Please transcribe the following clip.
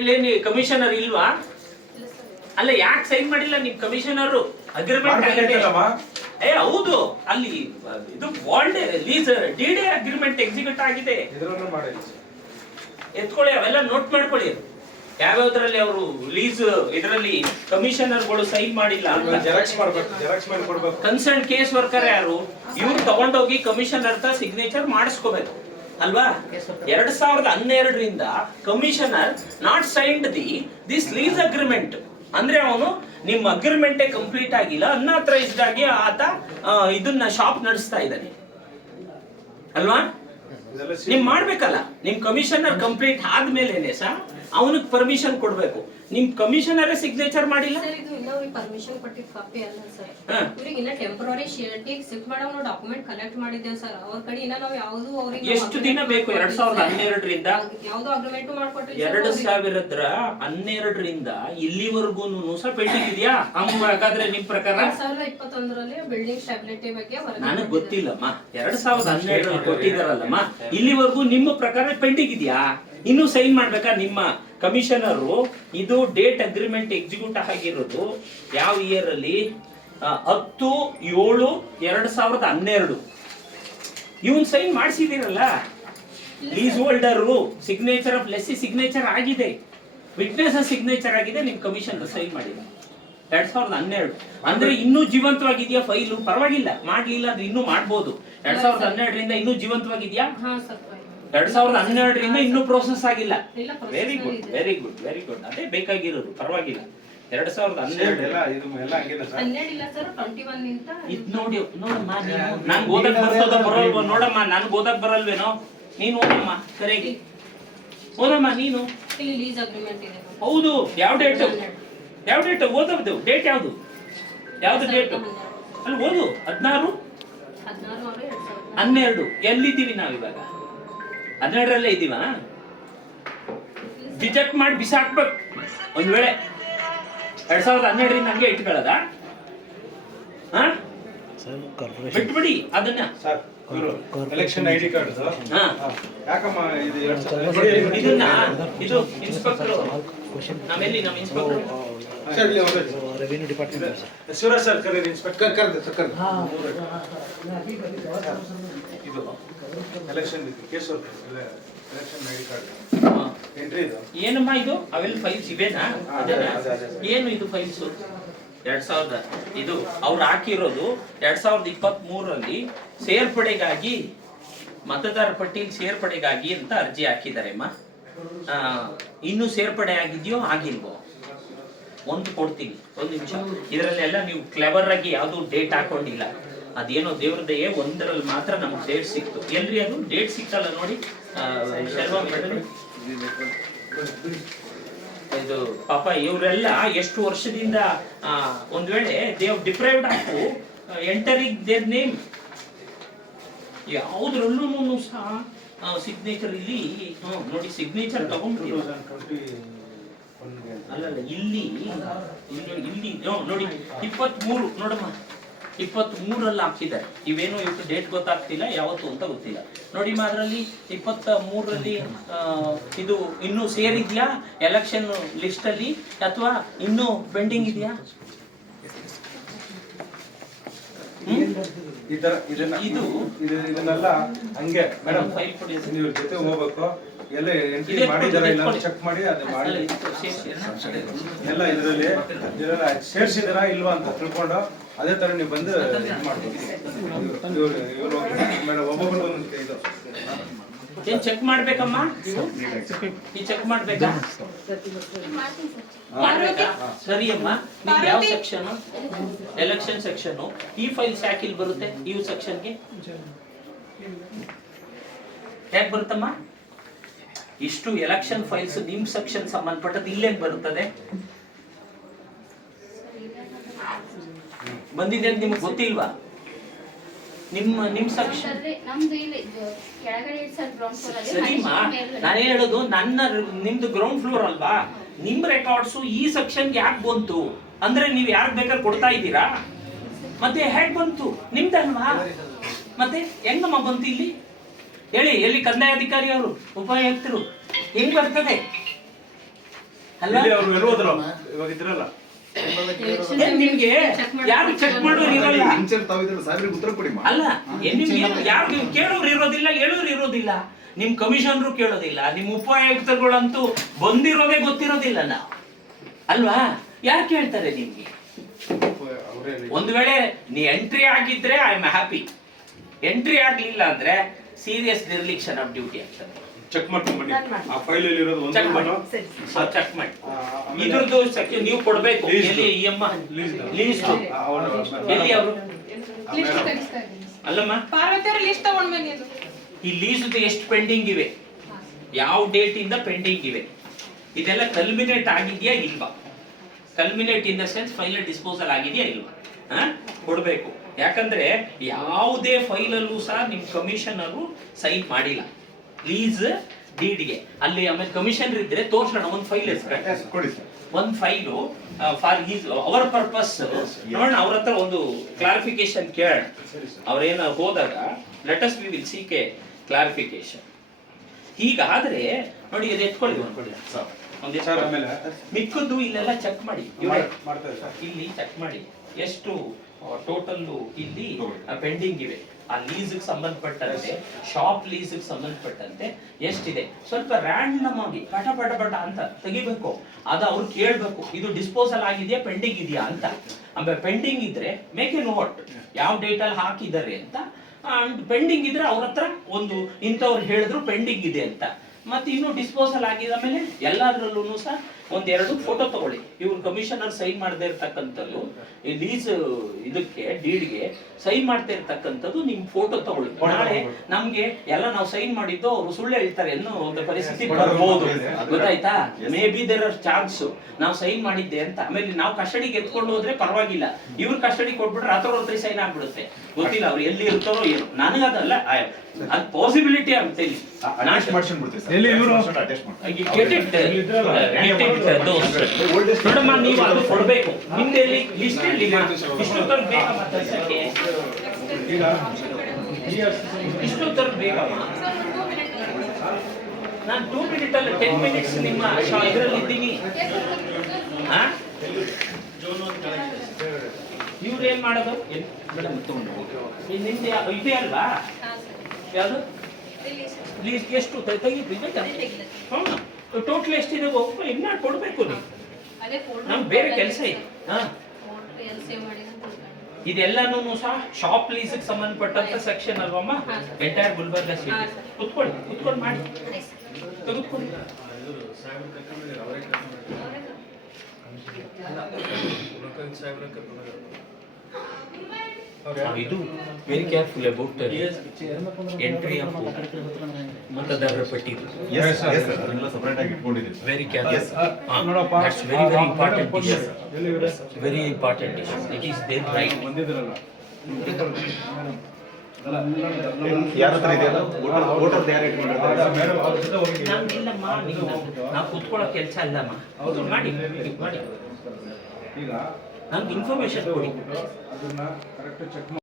ಇಲ್ಲೇನಿ commissioner ಇಲ್ವಾ? ಅಲ್ಲ ಯಾಕೆ ಸೈನ್ ಮಾಡಿಲ್ಲ ನಿಮ್ ಕಮಿಷನರ್? ಅಗ್ರಿಮೆಂಟ್ ಆಗಿದೆ. ಹೌದು, ಅಲ್ಲಿ ಇದು bond lease DD agreement execute ಆಗಿದೆ. ಎತ್ಕೊಳ್ಳಿ, ಅವೆಲ್ಲ ನೋಟ್ ಮಾಡ್ಕೊಳ್ಳಿ. ಯಾವ್ಯಾವ್ದ್ರಲ್ಲಿ ಅವರು ಲೀಸ್ ಇದರಲ್ಲಿ ಕಮಿಷನರ್ಗಳು ಸೈನ್ ಮಾಡಿಲ್ಲ ಅಂತ ಕನ್ಸರ್ನ್ ಕೇಸ್ ವರ್ಕರ್ ಯಾರು ಇವ್ರು ತಗೊಂಡೋಗಿ ಕಮಿಷನರ್ ಸಿಗ್ನೇಚರ್ ಮಾಡಿಸ್ಕೋಬೇಕು ಅಲ್ವಾ? 2012ರಿಂದ commissioner not signed this lease agreement. ಅಂದ್ರೆ ಅವನು ನಿಮ್ಮ ಅಗ್ರಿಮೆಂಟೇ ಕಂಪ್ಲೀಟ್ ಆಗಿಲ್ಲ, ಅನ್ಆಥರೈಸ್ಡ್ ಆಗಿ ಆತ ಇದನ್ನ ಶಾಪ್ ನಡೆಸ್ತಾ ಇದ್ದಾನೆ ಅಲ್ವಾ? ನಿಮ್ ಮಾಡ್ಬೇಕಲ್ಲ, ನಿಮ್ ಕಮಿಷನರ್ ಕಂಪ್ಲೀಟ್ ಆದ್ಮೇಲೆ ಸರ್ ಅವನಿಗೆ ಪರ್ಮಿಷನ್ ಕೊಡ್ಬೇಕು. ನಿಮ್ ಕಮಿಷನರ್ ಸಿಗ್ನೇಚರ್ ಮಾಡಿಲ್ಲ ಸರ್. ಇದು ಇನ್ನ ಅವ್ರಿಗೆ ಪರ್ಮಿಷನ್ ಕೊಟ್ಟಿದ್ ಕಾಪಿ ಅಲ್ಲ ಸರ್. ಇವ್ರಿಗೆ ಇನ್ನ ಟೆಂಪರರಿ ಶಿಫ್ಟ್ ಶಿಫ್ಟ್ ಮಾಡೋ ನಾವು ಡಾಕ್ಯುಮೆಂಟ್ ಕಲೆಕ್ಟ್ ಮಾಡಿದ್ದೇವೆ ಸರ್. ಅವ್ರ ಕಡೆ ಇನ್ನ ನಾವು ಯಾವುದು ಅವ್ರಿಗೆ ಎಷ್ಟು ದಿನ ಬೇಕು? 2012ರಿಂದ ಯಾವುದು ಅಗ್ರಿಮೆಂಟ್ ಮಾಡ್ಕೊಟ್ರಿ? 2012ರಿಂದ ಇಲ್ಲಿವರೆಗೂ ಸಹ ಪೆಂಡಿಂಗ್ ಇದೆಯಾ? ಹಾಗಾದ್ರೆ ನಿಮ್ ಪ್ರಕಾರ 2021ರಲ್ಲಿ ಬಿಲ್ಡಿಂಗ್ ಸ್ಟೆಬಿಲಿಟಿ ಬಗ್ಗೆ ನನಗೆ ಗೊತ್ತಿಲ್ಲಮ್ಮ. 2012 ಕೊಟ್ಟಿದಾರಲ್ಲಮ್ಮ, ಇಲ್ಲಿವರೆಗೂ ನಿಮ್ಮ ಪ್ರಕಾರ ಪೆಂಡಿಂಗ್ ಇದೆಯಾ? ಇನ್ನು ಸೈನ್ ಮಾಡ್ಬೇಕಾ ನಿಮ್ಮ ಕಮಿಷನರು? ಇದು ಡೇಟ್ ಅಗ್ರಿಮೆಂಟ್ ಎಕ್ಸಿಕ್ಯೂಟ್ ಆಗಿರೋದು ಯಾವ ಇಯರ್ ಅಲ್ಲಿ? 10/7/2012. ಇವನ್ ಸೈನ್ ಮಾಡಿಸಿದಿರಲ್ಲ, lease holder signature of lessee signature ಆಗಿದೆ, ವಿಟ್ನೆಸ್ ಸಿಗ್ನೇಚರ್ ಆಗಿದೆ, ನಿಮ್ ಕಮಿಷನರ್ ಸೈನ್ ಮಾಡಿಲ್ಲ. 2012 ಅಂದ್ರೆ ಇನ್ನೂ ಜೀವಂತವಾಗಿದೆಯಾ ಫೈಲು? ಪರವಾಗಿಲ್ಲ, ಮಾಡ್ಲಿಲ್ಲ ಅಂದ್ರೆ ಇನ್ನೂ ಮಾಡ್ಬೋದು. 2012ರಿಂದ ಇನ್ನೂ ಜೀವಂತವಾಗಿದೆಯಾ? 2012ರಿಂದ ಇನ್ನೂ ಪ್ರೋಸೆಸ್ ಆಗಿಲ್ಲ. Very good, very good, very good. ಅದೇ ಬೇಕಾಗಿರೋದು. ಪರವಾಗಿಲ್ಲ. 2012 ಇದು ನೋಡಿ ನೋಡಮ್ಮ, ನಾನು ಓದಕ್ ಬರ್ತದ ಬರಲ್ವ ನೋಡಮ್ಮ, ನಾನು ಓದಕ್ ಬರಲ್ವೇನೋ? ನೀನು ಓದಮ್ಮ, ಸರಿಯಾಗಿ ಓದಮ್ಮ ನೀನು. ಲೀಸ್ ಅಗ್ರಿಮೆಂಟ್ ಇದೆ. ಹೌದು, ಯಾವ ಡೇಟ್? ಯಾವ ಡೇಟ್ ಓದಬಹುದು? ಡೇಟ್ ಯಾವುದು? ಯಾವ್ದು ಡೇಟ್ ಅಲ್ಲಿ ಓದು? 16/12. ಎಲ್ಲಿದ್ದೀವಿ ನಾವಿವಾಗ? 12ರಲ್ಲೇ ಇದ್ದೀವಾ? ಡಿಜೆಕ್ಟ್ ಮಾಡಿ ಬಿಸಾಕ್ಬೇಕು. ಒಂದ್ ವೇಳೆ 2012ರಿಂದ ಹಂಗೆ ಇಟ್ಕೊಳ್ಳೋದ? ಬಿಟ್ಬಿಡಿ ಅದನ್ನ. ಎಲೆಕ್ಷನ್ ಐಡಿ ಕಾರ್ಡ್ ಯಾಕಮ್ಮ ಇದನ್ನ ಇದು ಇನ್ಸ್ಪೆಕ್ಟರ್ ನಮ್ಮೆಲ್ಲಿ ನಮ್ಮ inspector revenue department Shivaraj sir ಕರೀರಿ. ಇನ್ಸ್ಪೆಕ್ಟರ್ ಕರೆದೆ ಸರ್. ಇದು election case election ID card entry ಇದು ಏನಮ್ಮ? ಇದು ಅವೆಲ್ಲ ಫೈಲ್ಸ್ ಇವೇನಾ? ಏನು ಇದು ಫೈಲ್ಸ್? 2000 ಇದು ಅವ್ರು ಹಾಕಿರೋದು 2023ರಲ್ಲಿ ಸೇರ್ಪಡೆಗಾಗಿ, ಮತದಾರ ಪಟ್ಟಿಯಲ್ಲಿ ಸೇರ್ಪಡೆಗಾಗಿ ಅಂತ ಅರ್ಜಿ ಹಾಕಿದ್ದಾರೆ ಅಮ್ಮ. ಇನ್ನು ಸೇರ್ಪಡೆ ಆಗಿದೆಯೋ ಆಗಿಲ್ವೋ ಒಂದು ಕೊಡ್ತೀನಿ, ಒಂದು ನಿಮಿಷ. ಇದರಲ್ಲೆಲ್ಲ ನೀವು ಕ್ಲೆವರ್ ಆಗಿ ಯಾವುದು ಡೇಟ್ ಹಾಕೊಂಡಿಲ್ಲ. ಅದೇನೋ ದೇವ್ರದೇ ಒಂದರಲ್ಲಿ ಮಾತ್ರ ನಮ್ಗೆ ಡೇಟ್ ಸಿಕ್ತು. ಎಲ್ರಿ ಅದು ಡೇಟ್ ಸಿಕ್ಕಲ್ಲ ನೋಡಿ. ಶರ್ಮಾ ಮೇಡಮ್, ಇದು ಪಾಪ ಇವರೆಲ್ಲ ಎಷ್ಟು ವರ್ಷದಿಂದ ಒಂದ್ ವೇಳೆ they have deprived of entering their name. ಯಾವುದ್ರಲ್ಲೂ ಸಹ ಸಿಗ್ನೇಚರ್ ಇಲ್ಲಿ ನೋಡಿ, ಸಿಗ್ನೇಚರ್ ತಗೊಂಡ್ಬಿಟ್ಟು ಅಲ್ಲಲ್ಲ ಇಲ್ಲಿ ಇಲ್ಲಿ ನೋಡಿ 23 ನೋಡಮ್ಮ, 23ರಲ್ಲಿ ಹಾಕಿದ್ದಾರೆ. ಇವೇನು ಇವತ್ತು ಡೇಟ್ ಗೊತ್ತಾಗ್ತಿಲ್ಲ, ಯಾವತ್ತು ಅಂತ ಗೊತ್ತಿಲ್ಲ. ನೋಡಿ ಅದರಲ್ಲಿ 23ರಲ್ಲಿ ಇದು ಇನ್ನೂ ಸೇರಿದ್ಯಾ ಎಲೆಕ್ಷನ್ ಲಿಸ್ಟ್ ಅಲ್ಲಿ ಅಥವಾ ಇನ್ನೂ ಪೆಂಡಿಂಗ್ ಇದೆಯಾ? ಇದನ್ನೆಲ್ಲ ಹಂಗೆ ಮೇಡಮ್ ನೀವು ಜೊತೆ ಹೋಗ್ಬೇಕು. ಎಲ್ಲ ಎಂಟ್ರಿ ಮಾಡಿದಾರ ಇಲ್ಲ ಚೆಕ್ ಮಾಡಿ ಅದು ಮಾಡಿ ಎಲ್ಲ ಇದರಲ್ಲಿ ಸೇರ್ಸಿದಾರ ಇಲ್ವಾ ಅಂತ ತಿಳ್ಕೊಂಡು ಅದೇ ತರ ನೀವು ಬಂದು ಇದು ಮಾಡ್ಬೇಕು. ಮೇಡಮ್ ಒಬ್ಬೊಬ್ಬರು ಇದು ಏನ್ ಚೆಕ್ ಮಾಡ್ಬೇಕಮ್ಮ? ಈ ಚೆಕ್ ಮಾಡ್ಬೇಕಾ? ಮಾಡ್ಬೇಕಾ? ಸರಿ ಅಮ್ಮ. ನಿಮ್ಗೆ ಯಾವ ಸೆಕ್ಷನ್? Election section. ಈ ಫೈಲ್ಸ್ ಯಾಕೆ ಇಲ್ಲಿ ಬರುತ್ತೆ? ಈ ಸೆಕ್ಷನ್ಗೆ ಯಾಕೆ ಬರುತ್ತಮ್ಮ? ಇಷ್ಟು ಎಲೆಕ್ಷನ್ ಫೈಲ್ಸ್ ನಿಮ್ ಸೆಕ್ಷನ್ ಸಂಬಂಧಪಟ್ಟದ್ದು ಇಲ್ಲೇ ಬರುತ್ತದೆ. ಬಂದಿದೆ ಅಂತ ನಿಮ್ಗೆ ಗೊತ್ತಿಲ್ವಾ? ನಿಮ್ ಸೆಕ್ಷನ್ ಸರಿಮಾ, ನಾನೇ ಹೇಳೋದು ನಿಮ್ದು ಗ್ರೌಂಡ್ ಫ್ಲೋರ್ ಅಲ್ವಾ? ನಿಮ್ ರೆಕಾರ್ಡ್ಸ್ ಈ ಸೆಕ್ಷನ್ಗೆ ಯಾಕೆ ಬಂತು ಅಂದ್ರೆ ನೀವ್ ಯಾರು ಬೇಕಾದ್ರೆ ಕೊಡ್ತಾ ಇದ್ದೀರಾ? ಮತ್ತೆ ಹೇಗ್ ಬಂತು? ನಿಮ್ದಲ್ವಾ? ಮತ್ತೆ ಹೆಂಗಮ್ಮ ಬಂತು ಇಲ್ಲಿ ಹೇಳಿ? ಎಲ್ಲಿ ಕಂದಾಯ ಅಧಿಕಾರಿ ಅವರು, ಉಪಾಯುಕ್ತರು, ಹೆಂಗ್ ಬರ್ತದೆ? ಅಲ್ಲ ಇಲ್ಲಿ ಅವ್ರು ಇರೋದಲ್ಲ ಇವಾಗ ಇದ್ರಲ್ಲ ನಿಮ್ಗೆ ಯಾರು ಚೆಕ್ ಮಾಡೋರು ಇರಲ್ಲ ಉತ್ತರ ಕೊಡಿ ಅಲ್ಲ ನಿಮ್ಗೆ ಯಾರು ಕೇಳೋರು ಇರೋದಿಲ್ಲ ಹೇಳೋರು ಇರೋದಿಲ್ಲ. ನಿಮ್ ಕಮಿಷನರು ಕೇಳೋದಿಲ್ಲ, ನಿಮ್ ಉಪಾಯುಕ್ತಗಳಂತೂ ಬಂದಿರೋದೇ ಗೊತ್ತಿರೋದಿಲ್ಲ ನಾವು ಅಲ್ವಾ? ಯಾರು ಕೇಳ್ತಾರೆ ನಿಮ್ಗೆ? ಒಂದು ವೇಳೆ ನೀ ಎಂಟ್ರಿ ಆಗಿದ್ರೆ ಐ ಆಮ್ ಹ್ಯಾಪಿ, ಎಂಟ್ರಿ ಆಗ್ಲಿಲ್ಲ ಅಂದ್ರೆ ಸೀರಿಯಸ್ ಡಿರ್ಲಿಕ್ಷನ್ ಆಫ್ ಡ್ಯೂಟಿ ಆಗ್ತದೆ. ಚೆಕ್ ಮಾಡ್ಕೊಂಡು ಬನ್ನಿ ಆ ಫೈಲ್ ಅಲ್ಲಿ ಇರೋದು ಚೆಕ್ ಮಾಡಿ ಚೆಕ್ ಮಾಡಿ ಇದ್ರದ್ದು ನೀವು ಕೊಡ್ಬೇಕು. ಎಲ್ಲಿ EMI ಲೀಸ್ಟ್ ಎಲ್ಲಿ ಅವರು ಅಲ್ಲಮ್ಮ ಈ ಲೀಸ್ದು ಎಷ್ಟು ಪೆಂಡಿಂಗ್ ಇವೆ, ಯಾವ ಡೇಟ್ ಇಂದ ಪೆಂಡಿಂಗ್ ಇವೆ, ಇದೆಲ್ಲ ಕಲ್ಮಿನೇಟ್ ಆಗಿದೆಯಾ ಇಲ್ವಾ? Culminate in the sense final disposal ಆಗಿದೆಯಾ ಇಲ್ವಾ ಕೊಡ್ಬೇಕು. ಯಾಕಂದ್ರೆ ಯಾವುದೇ ಫೈಲಲ್ಲೂ ಸಹ ನಿಮ್ ಕಮಿಷನರು ಸೈನ್ ಮಾಡಿಲ್ಲ ಲೀಸ್ ಡೀಡ್ಗೆ. ಅಲ್ಲಿ ಆಮೇಲೆ ಕಮಿಷನರ್ ಇದ್ರೆ ತೋರ್ಸೋಣ ಒಂದು ಫೈಲ್ ಕೊಡಿ ಒಂದು ಫೈಲು ಫಾರ್ ಹೀಸ್ ಅವರ್ ಪರ್ಪಸ್ ನೋಡೋಣ. ಅವ್ರ ಹತ್ರ ಒಂದು ಕ್ಲಾರಿಫಿಕೇಶನ್ ಕೇಳೋಣ. ಅವ್ರೇನ ಹೋದಾಗ let us we will seek a clarification. ಹೀಗಾದ್ರೆ ನೋಡಿ ಇದು ಎತ್ಕೊಳ್ಳಿ ಆಮೇಲೆ ಮಿಕ್ಕದ್ದು ಇಲ್ಲೆಲ್ಲ ಚೆಕ್ ಮಾಡಿ, ಮಾಡ್ತಾರೆ ಸರ್. ಇಲ್ಲಿ ಚೆಕ್ ಮಾಡಿ ಎಷ್ಟು ಟೋಟಲ್ ಇಲ್ಲಿ ಪೆಂಡಿಂಗ್ ಇವೆ. ಆ ಲೀಸ್ಗೆ ಸಂಬಂಧಪಟ್ಟಂತೆ ಶಾಪ್ ಲೀಸ್ಗೆ ಸಂಬಂಧಪಟ್ಟಂತೆ ಎಷ್ಟಿದೆ ಸ್ವಲ್ಪ ರ್ಯಾಂಡಮ್ ಆಗಿ ಪಟ ಪಟ ಪಟ ಅಂತ ತೆಗಿಬೇಕು. ಅದು ಅವ್ರು ಕೇಳ್ಬೇಕು ಇದು ಡಿಸ್ಪೋಸಲ್ ಆಗಿದೆಯಾ ಪೆಂಡಿಂಗ್ ಇದೆಯಾ ಅಂತ. ಆಮೇಲೆ ಪೆಂಡಿಂಗ್ ಇದ್ರೆ ಮೇಕ್ ಎ ನೋಟ್ ಯಾವ ಡೇಟ್ ಅಲ್ಲಿ ಹಾಕಿದ್ದಾರೆ ಅಂತ. ಪೆಂಡಿಂಗ್ ಇದ್ರೆ ಅವ್ರ ಹತ್ರ ಒಂದು ಇಂಥವ್ರು ಹೇಳಿದ್ರು ಪೆಂಡಿಂಗ್ ಇದೆ ಅಂತ. ಮತ್ತೆ ಇನ್ನು ಡಿಸ್ಪೋಸಲ್ ಆಗಿದ ಮೇಲೆ ಎಲ್ಲಾದ್ರಲ್ಲೂ ಸಹ ಒಂದೆರಡು ಫೋಟೋ ತಗೊಳ್ಳಿ. ಇವ್ರು ಕಮಿಷನರ್ ಸೈನ್ ಮಾಡದೇ ಇರ್ತಕ್ಕಂಥದ್ದು ಲೀಸ್ ಇದಕ್ಕೆ ಡೀಡ್ಗೆ ಸೈನ್ ಮಾಡ್ತಾ ಇರ್ತಕ್ಕಂಥದ್ದು ನಿಮ್ ಫೋಟೋ ತಗೊಳ್ಳಿ. ನಾಳೆ ನಮ್ಗೆ ಎಲ್ಲ ನಾವು ಸೈನ್ ಮಾಡಿದ್ದು ಅವರು ಸುಳ್ಳು ಹೇಳ್ತಾರೆ ಅನ್ನೋ ಒಂದು ಪರಿಸ್ಥಿತಿ ಬರ್ಬೋದು, ಗೊತ್ತಾಯ್ತಾ? May be there are chance ನಾವು ಸೈನ್ ಮಾಡಿದ್ದೆ ಅಂತ. ಆಮೇಲೆ ನಾವು ಕಸ್ಟಡಿಗೆ ಎತ್ಕೊಂಡು ಹೋದ್ರೆ ಪರವಾಗಿಲ್ಲ, ಇವ್ರ ಕಸ್ಟಡಿ ಕೊಟ್ಬಿಟ್ರೆ ರಾತ್ರಿ ಸೈನ್ ಆಗ್ಬಿಡುತ್ತೆ. ಗೊತ್ತಿಲ್ಲ ಅವ್ರು ಎಲ್ಲಿ ಇರ್ತಾರೋ ಏನು. ನನಗದಲ್ಲ ಅದ್ ಪಾಸಿಬಿಲಿಟಿ ಅಂತೇಳಿ ಎಲ್ಲಿ ಇವರು ನೋಡಮ್ಮ ನೀವು ಅದು ಕೊಡ್ಬೇಕು. ನಿಮ್ದು ಎಲ್ಲಿ ಲಿಸ್ಟ್ ಅಲ್ಲಿ ಇಷ್ಟು ತರದ್ ಬೇಕಮ್ಮ ತರ್ಸಕ್ಕೆ, ಇಷ್ಟು ತರದ್ ಬೇಕಮ್ಮ. ನಾನು 2 minutes ಅಲ್ಲ 10 minutes ನಿಮ್ಮ ಇದರಲ್ಲಿ ಇದ್ದೀನಿ. ಇವ್ರು ಏನ್ ಮಾಡೋದು ನಿಮ್ದು ಇದೆ ಅಲ್ವಾ? ಯಾವುದು ಲೀಸ್ ಎಷ್ಟು ತೆಗಿದ್ರಿ ಟೋಟಲ್ ಎಷ್ಟಿದೆ ಇನ್ನ ಕೊಡ್ಬೇಕು ನೀವು. ನಮ್ಗೆ ಬೇರೆ ಕೆಲಸ ಇದೆ. ಇದೆಲ್ಲಾನು ಸಹ ಶಾಪ್ ಲೀಸ್ಗೆ ಸಂಬಂಧಪಟ್ಟಂತ ಸೆಕ್ಷನ್ ಅಲ್ವಮ್ಮ? Entire Gulbarga city. ಕುತ್ಕೊಂಡು ಮಾಡಿ ತೆಗೆದುಕೊಳ್ಳಿ. ಇದು very careful about entry of ಮತದಾರರ ಪಟ್ಟಿ. Very careful. ನೋಡಪ್ಪ that's very very important issue. Very important issue. It is there right. ಬಂದಿದ್ರಲ್ಲ ಯಾರ ಹತ್ರ ಇದೆಯಲ್ಲ ವೋಟರ್ ಯಾರು ಇಟ್ಕೊಂಡಿರ್ತಾರೆ ನಮ್ದಿಲ್ಲಮ್ಮ, ನಾವು ಕುತ್ಕೊಳ್ಳೋ ಕೆಲಸ ಅಲ್ಲಮ್ಮ. ಹೌದು ಮಾಡಿ ಮಾಡಿ ಈಗ ನಮ್ಗೆ ಇನ್ಫಾರ್ಮೇಶನ್ ಕೊಡಿ. ಅದನ್ನ ಕರೆಕ್ಟ್ ಚೆಕ್